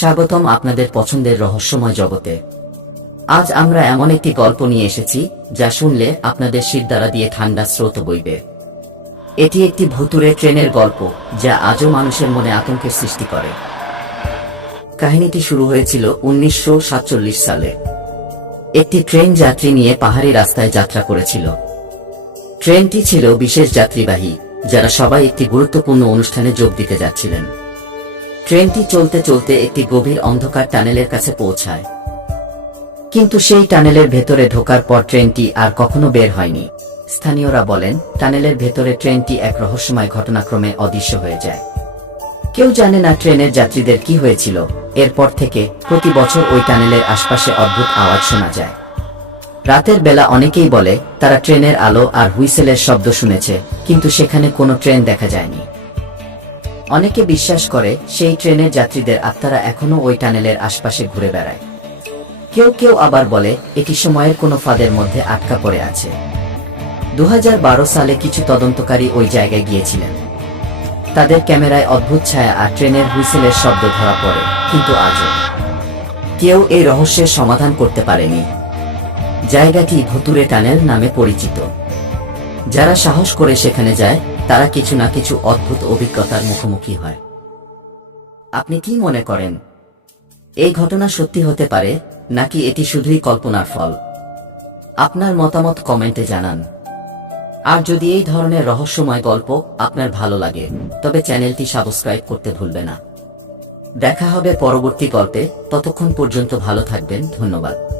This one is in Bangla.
স্বাগতম আপনাদের পছন্দের রহস্যময় জগতে। আজ আমরা এমন একটি গল্প নিয়ে এসেছি, যা শুনলে আপনাদের শিরদাঁড়া দিয়ে ঠান্ডা স্রোত বইবে। এটি একটি ভুতুরে ট্রেনের গল্প, যা আজও মানুষের মনে আতঙ্কের সৃষ্টি করে। কাহিনীটি শুরু হয়েছিল উনিশশো সাতচল্লিশ সালে। একটি ট্রেন যাত্রী নিয়ে পাহাড়ি রাস্তায় যাত্রা করেছিল। ট্রেনটি ছিল বিশেষ যাত্রীবাহী, যারা সবাই একটি গুরুত্বপূর্ণ অনুষ্ঠানে যোগ দিতে যাচ্ছিলেন। ট্রেনটি চলতে চলতে একটি গভীর অন্ধকার টানেলের কাছে পৌঁছায়। কিন্তু সেই টানেলের ভেতরে ঢোকার পর ট্রেনটি আর কখনো বের হয়নি। স্থানীয়রা বলেন, টানেলের ভেতরে ট্রেনটি এক রহস্যময় ঘটনাক্রমে অদৃশ্য হয়ে যায়। কেউ জানে না ট্রেনের যাত্রীদের কি হয়েছিল। এরপর থেকে প্রতি বছর ওই টানেলের আশপাশে অদ্ভুত আওয়াজ শোনা যায়। রাতের বেলা অনেকেই বলে, তারা ট্রেনের আলো আর হুইসেলের শব্দ শুনেছে, কিন্তু সেখানে কোনো ট্রেন দেখা যায়নি। অনেকে বিশ্বাস করে, সেই ট্রেনের যাত্রীদের আত্মারা এখনও ওই টানেলের আশপাশে ঘুরে বেড়ায়। কেউ কেউ আবার বলে, এটি সময়ের কোনো ফাঁদের মধ্যে আটকা পড়ে আছে। দু সালে কিছু তদন্তকারী ওই জায়গায় গিয়েছিলেন। তাদের ক্যামেরায় অদ্ভুত ছায়া আর ট্রেনের হুইসেলের শব্দ ধরা পড়ে, কিন্তু আজও। কেউ এই রহস্যের সমাধান করতে পারেনি। জায়গাটি ভুতুরে টানেল নামে পরিচিত। যারা সাহস করে সেখানে যায় তারা কিছু না কিছু অদ্ভুত অভিজ্ঞতার মুখোমুখি হয়। আপনি কি মনে করেন? এই ঘটনা সত্যি হতে পারে, নাকি এটি শুধুই কল্পনার ফল? আপনার মতামত কমেন্টে জানান। আর যদি এই ধরনের রহস্যময় গল্প আপনার ভালো লাগে, তবে চ্যানেলটি সাবস্ক্রাইব করতে ভুলবে না। দেখা হবে পরবর্তী গল্পে, ততক্ষণ পর্যন্ত ভালো থাকবেন, ধন্যবাদ।